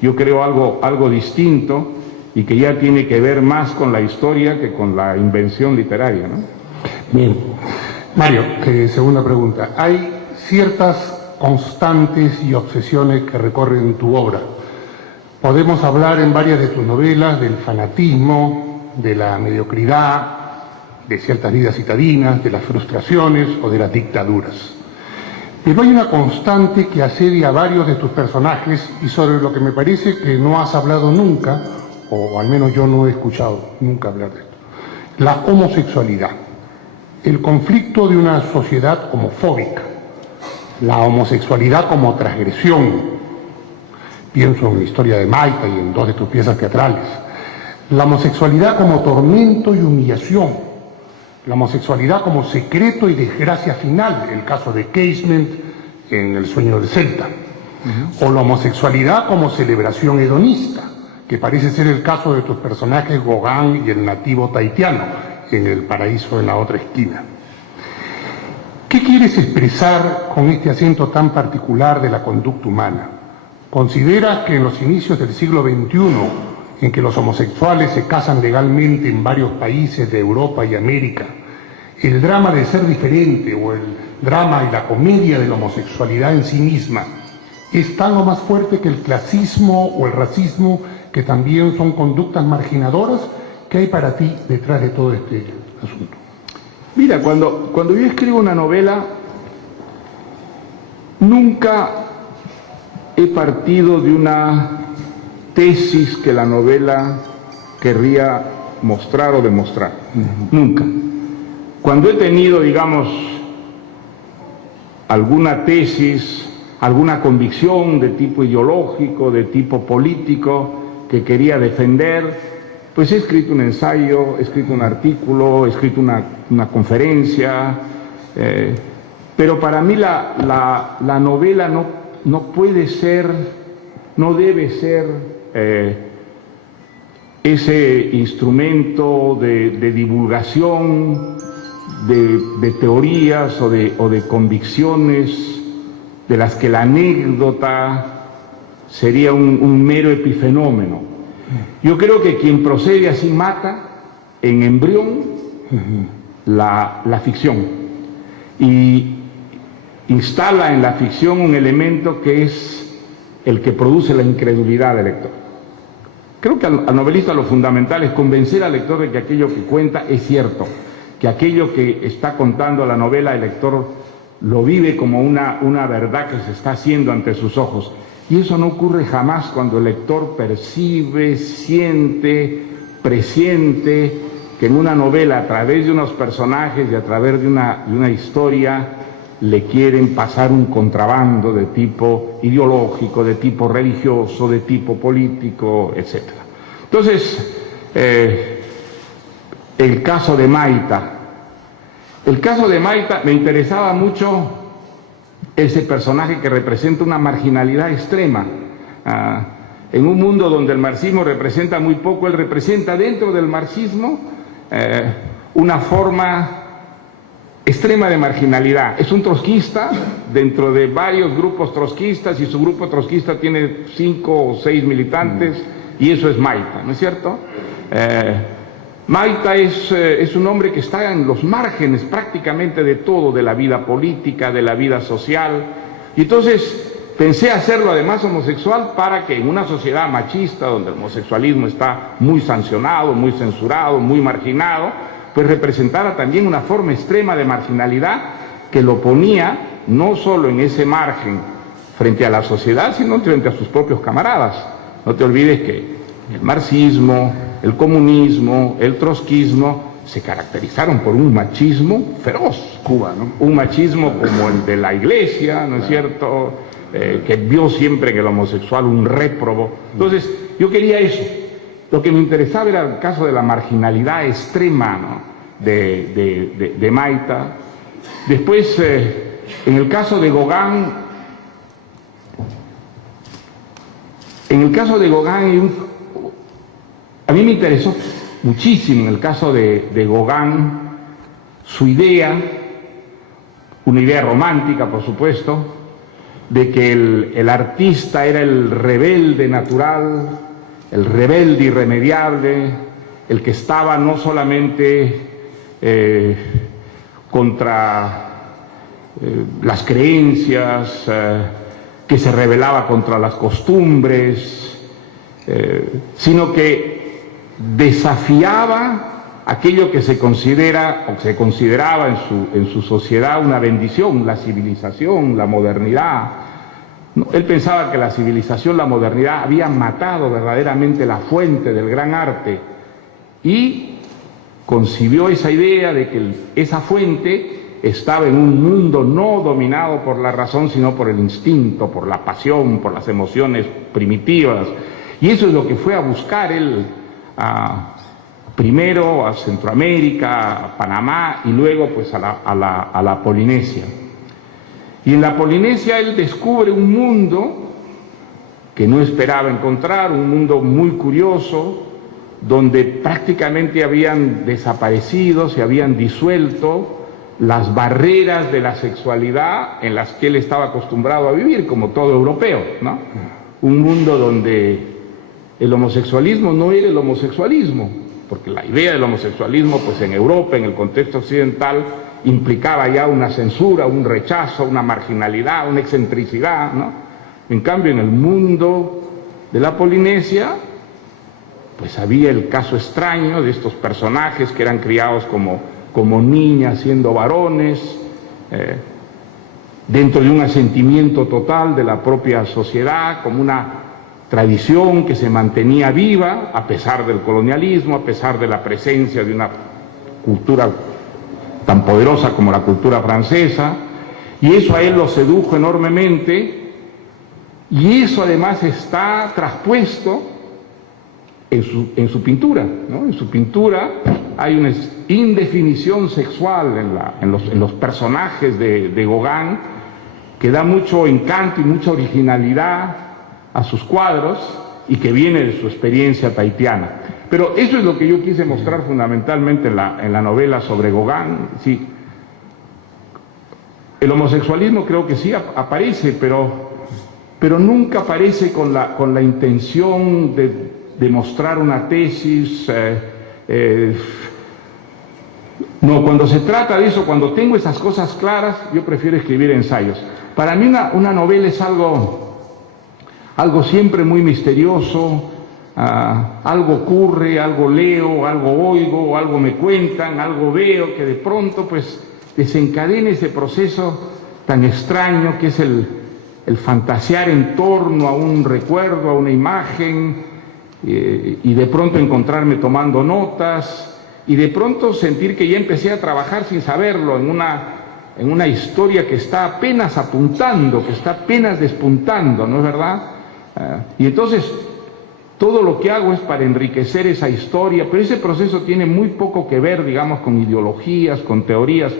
yo creo algo distinto y que ya tiene que ver más con la historia que con la invención literaria, ¿no? Bien. Mario, segunda pregunta. Hay ciertas constantes y obsesiones que recorren tu obra. Podemos hablar en varias de tus novelas del fanatismo, de la mediocridad, de ciertas vidas citadinas, de las frustraciones o de las dictaduras. Pero hay una constante que asedia a varios de tus personajes y sobre lo que me parece que no has hablado nunca, o al menos yo no he escuchado nunca hablar de esto: la homosexualidad, el conflicto de una sociedad homofóbica, la homosexualidad como transgresión. Pienso en la historia de Maita y en dos de tus piezas teatrales. La homosexualidad como tormento y humillación, la homosexualidad como secreto y desgracia final, el caso de Casement en El sueño del Celta, o la homosexualidad como celebración hedonista, que parece ser el caso de tus personajes Gauguin y el nativo tahitiano en El paraíso en la otra esquina. ¿Qué quieres expresar con este acento tan particular de la conducta humana? ¿Consideras que en los inicios del siglo XXI, en que los homosexuales se casan legalmente en varios países de Europa y América, el drama de ser diferente o el drama y la comedia de la homosexualidad en sí misma es tan o más fuerte que el clasismo o el racismo, que también son conductas marginadoras? ¿Qué hay para ti detrás de todo este asunto? Mira, cuando yo escribo una novela, nunca he partido de una tesis que la novela querría mostrar o demostrar. Nunca. Cuando he tenido, digamos, alguna tesis, alguna convicción de tipo ideológico, de tipo político, que quería defender, pues he escrito un ensayo, he escrito un artículo, he escrito una conferencia, pero para mí la novela no puede ser, no debe ser ese instrumento de divulgación de teorías o de convicciones de las que la anécdota sería un mero epifenómeno. Yo creo que quien procede así mata en embrión la ficción y instala en la ficción un elemento que es el que produce la incredulidad del lector. Creo que al novelista lo fundamental es convencer al lector de que aquello que cuenta es cierto, que aquello que está contando la novela el lector lo vive como una verdad que se está haciendo ante sus ojos. Y eso no ocurre jamás cuando el lector percibe, siente, presiente que en una novela, a través de unos personajes y a través de una historia, le quieren pasar un contrabando de tipo ideológico, de tipo religioso, de tipo político, etc. Entonces, el caso de Maita. El caso de Maita me interesaba mucho ese personaje que representa una marginalidad extrema. En un mundo donde el marxismo representa muy poco, él representa dentro del marxismo una forma extrema de marginalidad. Es un trotskista dentro de varios grupos trotskistas y su grupo trotskista tiene 5 o 6 militantes y eso es Maita, ¿no es cierto? Maita es un hombre que está en los márgenes prácticamente de todo, de la vida política, de la vida social, y entonces pensé hacerlo además homosexual para que en una sociedad machista donde el homosexualismo está muy sancionado, muy censurado, muy marginado, pues representara también una forma extrema de marginalidad que lo ponía no solo en ese margen frente a la sociedad, sino frente a sus propios camaradas. No te olvides que el marxismo, el comunismo, el trotskismo se caracterizaron por un machismo feroz. Cuba, ¿no? Un machismo como el de la Iglesia, ¿no es cierto?, que vio siempre en el homosexual un réprobo. Entonces, yo quería eso. Lo que me interesaba era el caso de la marginalidad extrema, ¿no?, de Maita. Después, en el caso de Gauguin, a mí me interesó muchísimo en el caso de Gauguin su idea, una idea romántica, por supuesto, de que el artista era el rebelde natural, el rebelde irremediable, el que estaba no solamente contra las creencias, que se rebelaba contra las costumbres, sino que desafiaba aquello que se considera o se consideraba en su sociedad una bendición, la civilización, la modernidad. Él pensaba que la civilización, la modernidad habían matado verdaderamente la fuente del gran arte y concibió esa idea de que esa fuente estaba en un mundo no dominado por la razón, sino por el instinto, por la pasión, por las emociones primitivas. Y eso es lo que fue a buscar él, primero a Centroamérica, a Panamá y luego pues a la Polinesia. Y en la Polinesia él descubre un mundo que no esperaba encontrar, un mundo muy curioso, donde prácticamente habían desaparecido, se habían disuelto las barreras de la sexualidad en las que él estaba acostumbrado a vivir, como todo europeo, ¿no? Un mundo donde el homosexualismo no era el homosexualismo, porque la idea del homosexualismo, pues en Europa, en el contexto occidental, implicaba ya una censura, un rechazo, una marginalidad, una excentricidad, ¿no? En cambio, en el mundo de la Polinesia, pues había el caso extraño de estos personajes que eran criados como niñas siendo varones, dentro de un asentimiento total de la propia sociedad, como una tradición que se mantenía viva a pesar del colonialismo, a pesar de la presencia de una cultura tan poderosa como la cultura francesa, y eso a él lo sedujo enormemente, y eso además está traspuesto en su pintura, ¿no? En su pintura hay una indefinición sexual en los personajes de Gauguin que da mucho encanto y mucha originalidad a sus cuadros y que viene de su experiencia tahitiana. Pero eso es lo que yo quise mostrar fundamentalmente en la novela sobre Gauguin. Sí, el homosexualismo creo que sí aparece, pero nunca aparece con la intención de mostrar una tesis. No, cuando se trata de eso, cuando tengo esas cosas claras, yo prefiero escribir ensayos. Para mí una novela es algo siempre muy misterioso, algo ocurre, algo leo, algo oigo, algo me cuentan, algo veo, que de pronto pues desencadena ese proceso tan extraño que es el fantasear en torno a un recuerdo, a una imagen, y de pronto encontrarme tomando notas, y de pronto sentir que ya empecé a trabajar sin saberlo en una historia que está apenas apuntando, que está apenas despuntando, ¿no es verdad? Y entonces todo lo que hago es para enriquecer esa historia, pero ese proceso tiene muy poco que ver, digamos, con ideologías, con teorías.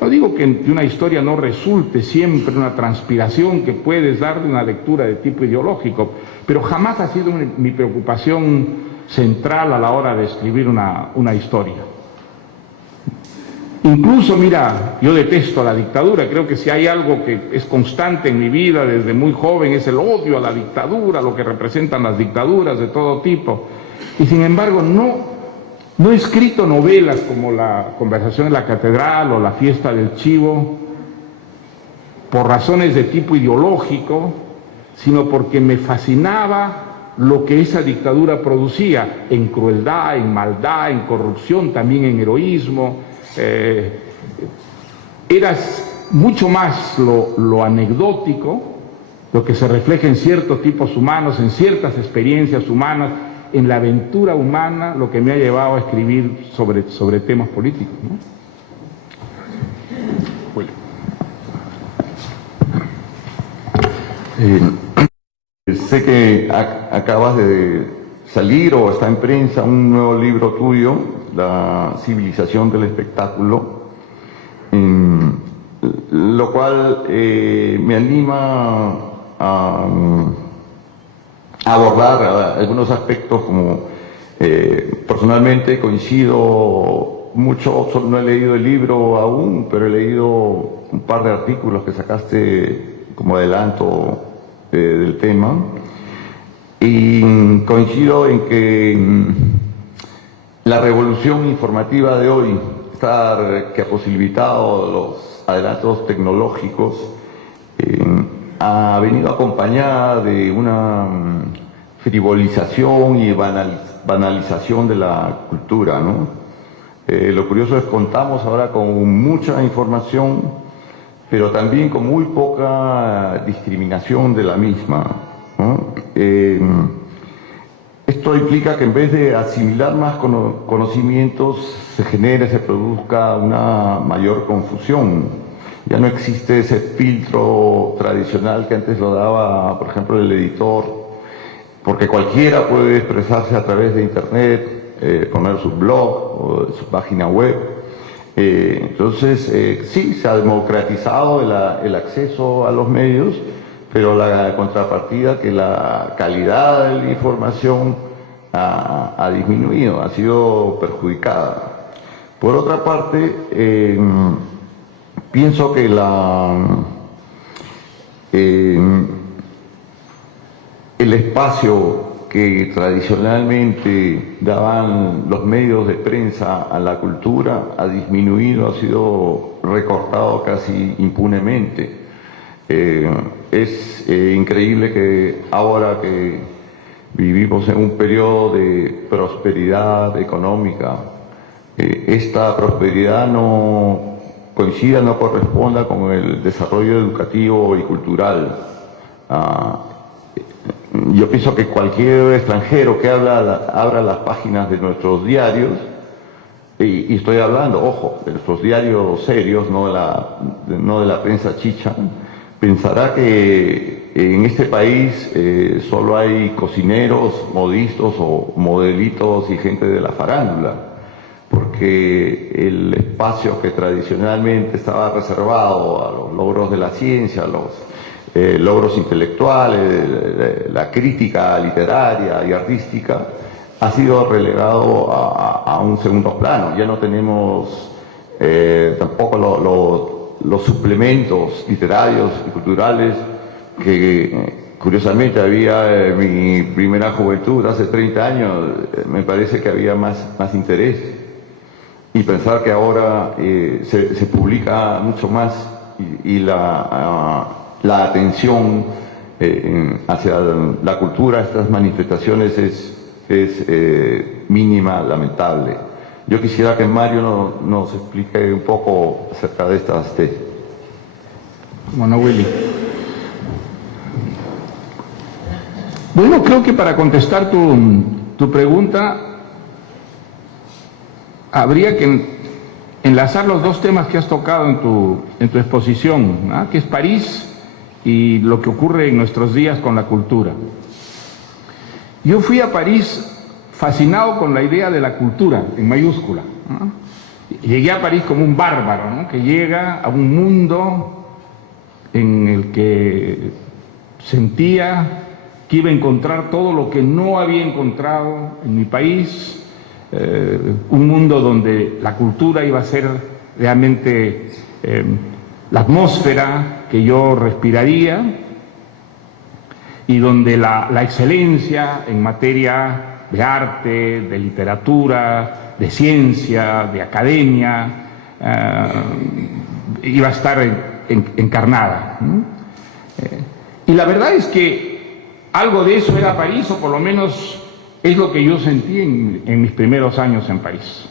No digo que de una historia no resulte siempre una transpiración que puedes dar de una lectura de tipo ideológico, pero jamás ha sido mi preocupación central a la hora de escribir una historia. Incluso, mira, yo detesto la dictadura, creo que si hay algo que es constante en mi vida desde muy joven es el odio a la dictadura, lo que representan las dictaduras de todo tipo. Y sin embargo no he escrito novelas como La conversación en la catedral o La fiesta del chivo por razones de tipo ideológico, sino porque me fascinaba lo que esa dictadura producía en crueldad, en maldad, en corrupción, también en heroísmo. Era mucho más lo anecdótico, lo que se refleja en ciertos tipos humanos, en ciertas experiencias humanas, en la aventura humana, lo que me ha llevado a escribir sobre temas políticos, ¿no? Bueno. Sé que acabas de salir o está en prensa un nuevo libro tuyo, La civilización del espectáculo, lo cual me anima a abordar algunos aspectos como personalmente coincido mucho, no he leído el libro aún, pero he leído un par de artículos que sacaste como adelanto del tema. Y coincido en que la revolución informativa de hoy, que ha posibilitado los adelantos tecnológicos, ha venido acompañada de una frivolización y banalización de la cultura, ¿no? Lo curioso es que contamos ahora con mucha información, pero también con muy poca discriminación de la misma, ¿no? Esto implica que en vez de asimilar más conocimientos, se produzca una mayor confusión. Ya no existe ese filtro tradicional que antes lo daba, por ejemplo, el editor, porque cualquiera puede expresarse a través de Internet, poner su blog o su página web. Entonces, sí, se ha democratizado el acceso a los medios, pero la contrapartida que la calidad de la información ha disminuido, ha sido perjudicada. Por otra parte, pienso que el espacio que tradicionalmente daban los medios de prensa a la cultura ha disminuido, ha sido recortado casi impunemente. Es increíble que ahora que vivimos en un periodo de prosperidad económica, esta prosperidad no coincida, no corresponda con el desarrollo educativo y cultural. Yo pienso que cualquier extranjero que abra las páginas de nuestros diarios, y estoy hablando, ojo, de nuestros diarios serios, no de la prensa chicha, pensará que en este país solo hay cocineros, modistas o modelitos y gente de la farándula, porque el espacio que tradicionalmente estaba reservado a los logros de la ciencia, a los logros intelectuales, la crítica literaria y artística, ha sido relegado a un segundo plano. Ya no tenemos tampoco los suplementos literarios y culturales que curiosamente había en mi primera juventud, hace 30 años, me parece que había más interés. Y pensar que ahora se publica mucho más y la atención hacia la cultura, estas manifestaciones es mínima, lamentable. Yo quisiera que Mario nos explique un poco acerca de estas tesis. Bueno, Willy. Bueno, creo que para contestar tu pregunta habría que enlazar los dos temas que has tocado en tu exposición, ¿no? Que es París y lo que ocurre en nuestros días con la cultura. Yo fui a París fascinado con la idea de la cultura, en mayúscula, ¿no? Llegué a París como un bárbaro, ¿no? Que llega a un mundo en el que sentía que iba a encontrar todo lo que no había encontrado en mi país, un mundo donde la cultura iba a ser realmente la atmósfera que yo respiraría y donde la excelencia en materia de arte, de literatura, de ciencia, de academia, iba a estar encarnada, ¿no? Y la verdad es que algo de eso era París, o por lo menos es lo que yo sentí en mis primeros años en París.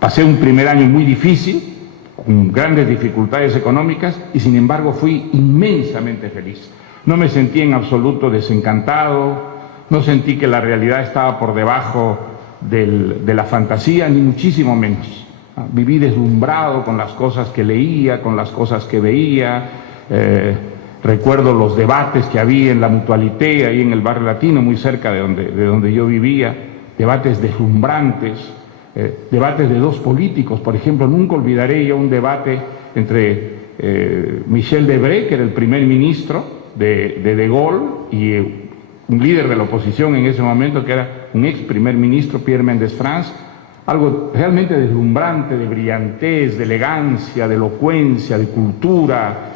Pasé un primer año muy difícil, con grandes dificultades económicas, y sin embargo fui inmensamente feliz. No me sentí en absoluto desencantado, no sentí que la realidad estaba por debajo de la fantasía, ni muchísimo menos. Viví deslumbrado con las cosas que leía, con las cosas que veía. Recuerdo los debates que había en la Mutualité, ahí en el barrio latino, muy cerca de donde yo vivía, debates deslumbrantes, debates de dos políticos. Por ejemplo, nunca olvidaré yo un debate entre Michel Debré, que era el primer ministro de Gaulle, y un líder de la oposición en ese momento, que era un ex primer ministro, Pierre Mendès France, algo realmente deslumbrante, de brillantez, de elegancia, de elocuencia, de cultura,